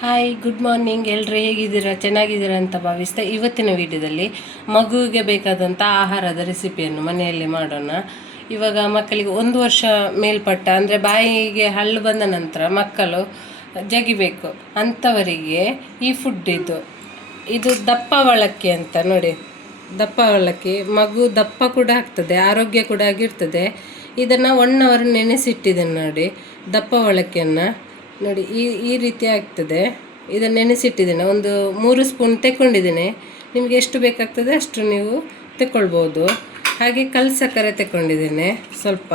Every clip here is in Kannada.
Hi, good morning. ಎಲ್ಲರೂ ಹೇಗಿದ್ದೀರಾ? ಚೆನ್ನಾಗಿದ್ದೀರಾ ಅಂತ ಭಾವಿಸ್ತಾ ಇವತ್ತಿನ ವಿಡಿಯೋದಲ್ಲಿ ಮಗುವಿಗೆ ಬೇಕಾದಂಥ ಆಹಾರದ ರೆಸಿಪಿಯನ್ನು ಮನೆಯಲ್ಲಿ ಮಾಡೋಣ. ಇವಾಗ ಮಕ್ಕಳಿಗೆ 1 ವರ್ಷ ಮೇಲ್ಪಟ್ಟ ಅಂದರೆ ಬಾಯಿಗೆ ಹಲ್ಲು ಬಂದ ನಂತರ ಮಕ್ಕಳು ಜಗಿಬೇಕು ಅಂಥವರಿಗೆ ಈ ಫುಡ್ ಇದು ದಪ್ಪ ಅವಲಕ್ಕಿ ಅಂತ ನೋಡಿ. ದಪ್ಪ ಅವಲಕ್ಕಿ ಮಗು ದಪ್ಪ ಕೂಡ ಆಗ್ತದೆ, ಆರೋಗ್ಯ ಕೂಡ ಆಗಿರ್ತದೆ. ಇದನ್ನು 1 ಅವರ್ ನೆನೆಸಿಟ್ಟಿದ್ದೇನೆ ನೋಡಿ. ದಪ್ಪ ಅವಲಕ್ಕಿಯನ್ನು ನೋಡಿ ಈ ರೀತಿ ಆಗ್ತದೆ. ಇದನ್ನು ನೆನೆಸಿಟ್ಟಿದ್ದೇನೆ. ಒಂದು 3 ಸ್ಪೂನ್ ತೆಕ್ಕೊಂಡಿದ್ದೇನೆ. ನಿಮಗೆ ಎಷ್ಟು ಬೇಕಾಗ್ತದೆ ಅಷ್ಟು ನೀವು ತೆಕ್ಕೊಳ್ಬೋದು. ಹಾಗೆ ಕಲ್ಸಕ್ಕರೆ ತೆಕ್ಕೊಂಡಿದ್ದೇನೆ, ಸ್ವಲ್ಪ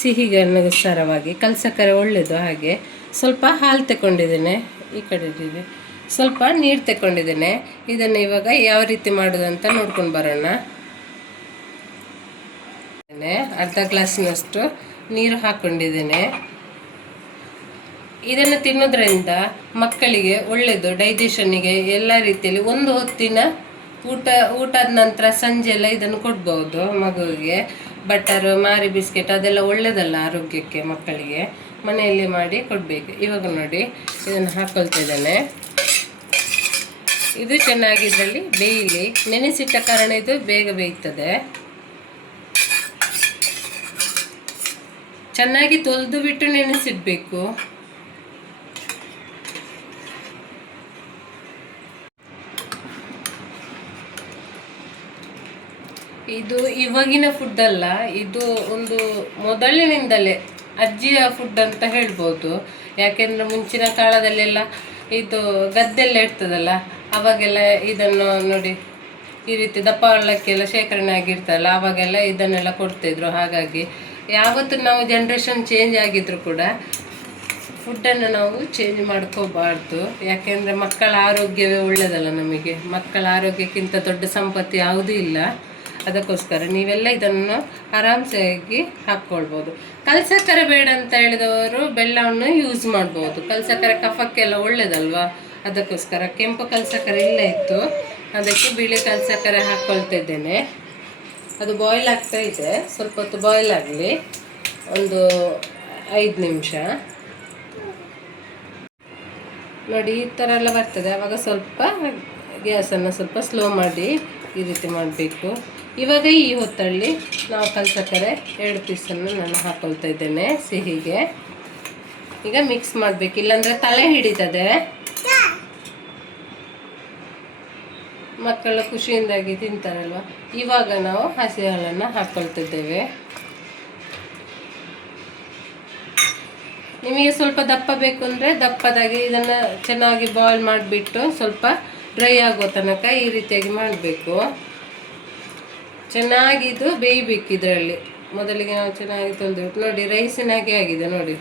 ಸಿಹಿಗೆ ಅನುಸಾರವಾಗಿ. ಕಲ್ಸಕ್ಕರೆ ಒಳ್ಳೆಯದು. ಹಾಗೆ ಸ್ವಲ್ಪ ಹಾಲು ತೆಕ್ಕೊಂಡಿದ್ದೇನೆ, ಈ ಕಡೆ ಇದೆ. ಸ್ವಲ್ಪ ನೀರು ತೆಕ್ಕೊಂಡಿದ್ದೇನೆ. ಇದನ್ನು ಇವಾಗ ಯಾವ ರೀತಿ ಮಾಡೋದಂತ ನೋಡ್ಕೊಂಡು ಬರೋಣ. ಅರ್ಧ ಗ್ಲಾಸಿನಷ್ಟು ನೀರು ಹಾಕ್ಕೊಂಡಿದ್ದೇನೆ. ಇದನ್ನು ತಿನ್ನೋದ್ರಿಂದ ಮಕ್ಕಳಿಗೆ ಒಳ್ಳೆಯದು, ಡೈಜೆಷನ್ನಿಗೆ ಎಲ್ಲ ರೀತಿಯಲ್ಲಿ. ಒಂದು ಹೊತ್ತಿನ ಊಟದ ನಂತರ ಸಂಜೆ ಎಲ್ಲ ಇದನ್ನು ಕೊಡ್ಬೋದು ಮಗುವಿಗೆ. ಬಟರ್, ಮಾರಿ ಬಿಸ್ಕೆಟ್ ಅದೆಲ್ಲ ಒಳ್ಳೆಯದಲ್ಲ ಆರೋಗ್ಯಕ್ಕೆ. ಮಕ್ಕಳಿಗೆ ಮನೆಯಲ್ಲಿ ಮಾಡಿ ಕೊಡಬೇಕು. ಇವಾಗ ನೋಡಿ ಇದನ್ನು ಹಾಕ್ಕೊಳ್ತಾ ಇದ್ದೇನೆ. ಇದು ಚೆನ್ನಾಗಿ ಇದರಲ್ಲಿ ಬೇಯಲಿ. ನೆನೆಸಿಟ್ಟ ಕಾರಣ ಇದು ಬೇಗ ಬೇಯ್ತದೆ. ಚೆನ್ನಾಗಿ ತೊಳೆದು ಬಿಟ್ಟು ನೆನೆಸಿಡಬೇಕು. ಇದು ಇವಾಗಿನ ಫುಡ್ ಅಲ್ಲ, ಇದು ಒಂದು ಮೊದಲಿನಿಂದಲೇ ಅಜ್ಜಿಯ ಫುಡ್ ಅಂತ ಹೇಳ್ಬೋದು. ಯಾಕೆಂದರೆ ಮುಂಚಿನ ಕಾಲದಲ್ಲೆಲ್ಲ ಇದು ಗದ್ದೆಲ್ಲ ಇರ್ತದಲ್ಲ, ಅವಾಗೆಲ್ಲ ಇದನ್ನು ನೋಡಿ ಈ ರೀತಿ ದಪ್ಪ ಅವಲಕ್ಕಿಯೆಲ್ಲ ಶೇಖರಣೆ ಆಗಿರ್ತಲ್ಲ, ಅವಾಗೆಲ್ಲ ಇದನ್ನೆಲ್ಲ ಕೊಡ್ತಿದ್ರು. ಹಾಗಾಗಿ ಯಾವತ್ತು ನಾವು ಜನ್ರೇಷನ್ ಚೇಂಜ್ ಆಗಿದ್ರು ಕೂಡ ಫುಡ್ಡನ್ನು ನಾವು ಚೇಂಜ್ ಮಾಡ್ಕೋಬಾರ್ದು. ಯಾಕೆಂದರೆ ಮಕ್ಕಳ ಆರೋಗ್ಯವೇ ಒಳ್ಳೆಯದಲ್ಲ ನಮಗೆ. ಮಕ್ಕಳ ಆರೋಗ್ಯಕ್ಕಿಂತ ದೊಡ್ಡ ಸಂಪತ್ತು ಯಾವುದೂ ಇಲ್ಲ. ಅದಕ್ಕೋಸ್ಕರ ನೀವೆಲ್ಲ ಇದನ್ನು ಆರಾಮ್ಸಾಗಿ ಹಾಕ್ಕೊಳ್ಬೋದು. ಕಲ್ಸಕ್ಕರೆ ಬೇಡ ಅಂತ ಹೇಳಿದವರು ಬೆಲ್ಲವನ್ನು ಯೂಸ್ ಮಾಡ್ಬೋದು. ಕಲ್ಸಕ್ಕರೆ ಕಫಕ್ಕೆಲ್ಲ ಒಳ್ಳೆಯದಲ್ವಾ, ಅದಕ್ಕೋಸ್ಕರ. ಕೆಂಪು ಕಲ್ಸಕ್ಕರೆ ಇಲ್ಲ ಇತ್ತು, ಅದಕ್ಕೆ ಬಿಳಿ ಕಲ್ಸಕ್ಕರೆ ಹಾಕ್ಕೊಳ್ತಾ ಇದ್ದೇನೆ. ಅದು ಬಾಯ್ಲ್ ಆಗ್ತಾ ಇದೆ. ಸ್ವಲ್ಪ ಹೊತ್ತು ಬಾಯ್ಲ್ ಆಗಲಿ, ಒಂದು 5 ನಿಮಿಷ ನೋಡಿ. ಈ ಥರ ಎಲ್ಲ ಬರ್ತದೆ. ಆವಾಗ ಸ್ವಲ್ಪ ಗ್ಯಾಸನ್ನು ಸ್ವಲ್ಪ ಸ್ಲೋ ಮಾಡಿ ಈ ರೀತಿ ಮಾಡಬೇಕು. ಇವಾಗ ಈ ಹೊತ್ತಲ್ಲಿ ನಾವು ಕಲ್ಸಕ್ಕರೆ 2 ಪೀಸನ್ನು ನಾನು ಹಾಕ್ಕೊಳ್ತಾ ಇದ್ದೇನೆ ಸಿಹಿಗೆ. ಈಗ ಮಿಕ್ಸ್ ಮಾಡಬೇಕು, ಇಲ್ಲಾಂದರೆ ತಲೆ ಹಿಡಿತದೆ. ಮಕ್ಕಳು ಖುಷಿಯಿಂದಾಗಿ ತಿಂತಾರಲ್ವ. ಇವಾಗ ನಾವು ಹಸಿ ಹಾಲನ್ನು ಹಾಕ್ಕೊಳ್ತಿದ್ದೇವೆ. ನಿಮಗೆ ಸ್ವಲ್ಪ ದಪ್ಪ ಬೇಕು ಅಂದರೆ ದಪ್ಪದಾಗಿ ಇದನ್ನು ಚೆನ್ನಾಗಿ ಬಾಯ್ಲ್ ಮಾಡಿಬಿಟ್ಟು ಸ್ವಲ್ಪ ಡ್ರೈ ಆಗೋ ತನಕ ಈ ರೀತಿಯಾಗಿ ಮಾಡಬೇಕು. ಚೆನ್ನಾಗಿ ಇದು ಬೇಯಬೇಕು. ಇದರಲ್ಲಿ ಮೊದಲಿಗೆ ನಾವು ಚೆನ್ನಾಗಿ ತೊಳೆದ್ಬಿಟ್ಟು ನೋಡಿ, ರೈಸಿನಾಗೆ ಆಗಿದೆ ನೋಡಿ.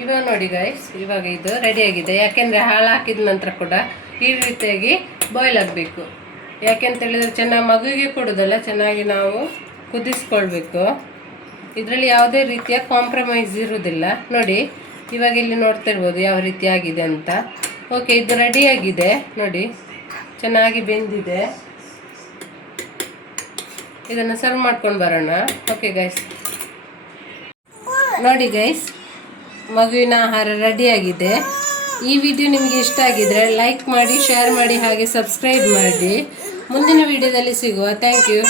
ಇವಾಗ ನೋಡಿ ಗೈಸ್, ಇವಾಗ ಇದು ರೆಡಿಯಾಗಿದೆ. ಯಾಕೆಂದರೆ ಹಾಲು ಹಾಕಿದ ನಂತರ ಕೂಡ ಈ ರೀತಿಯಾಗಿ ಬಾಯ್ಲ್ ಆಗಬೇಕು. ಯಾಕೆಂತ ಹೇಳಿದರೆ ಚೆನ್ನಾಗಿ ಮಗುವಿಗೆ ಕೊಡೋದಲ್ಲ, ಚೆನ್ನಾಗಿ ನಾವು ಕುದಿಸ್ಕೊಳ್ಬೇಕು. ಇದರಲ್ಲಿ ಯಾವುದೇ ರೀತಿಯ ಕಾಂಪ್ರಮೈಸ್ ಇರುವುದಿಲ್ಲ ನೋಡಿ. ಇವಾಗ ಇಲ್ಲಿ ನೋಡ್ತಾ ಇರ್ಬೋದು ಯಾವ ರೀತಿ ಆಗಿದೆ ಅಂತ. ಓಕೆ, ಇದು ರೆಡಿಯಾಗಿದೆ ನೋಡಿ, ಚೆನ್ನಾಗಿ ಬೆಂದಿದೆ. ಇದನ್ನು ಸರ್ವ್ ಮಾಡ್ಕೊಂಡು ಬರೋಣ. ಓಕೆ ಗೈಸ್, ನೋಡಿ ಗೈಸ್, ಮಗುವಿನ ಆಹಾರ ರೆಡಿಯಾಗಿದೆ. ಈ ವಿಡಿಯೋ ನಿಮಗೆ ಇಷ್ಟ ಆಗಿದ್ರೆ ಲೈಕ್ ಮಾಡಿ, ಶೇರ್ ಮಾಡಿ, ಹಾಗೆ ಸಬ್ಸ್ಕ್ರೈಬ್ ಮಾಡಿ. ಮುಂದಿನ ವಿಡಿಯೋದಲ್ಲಿ ಸಿಗುವ. Thank you.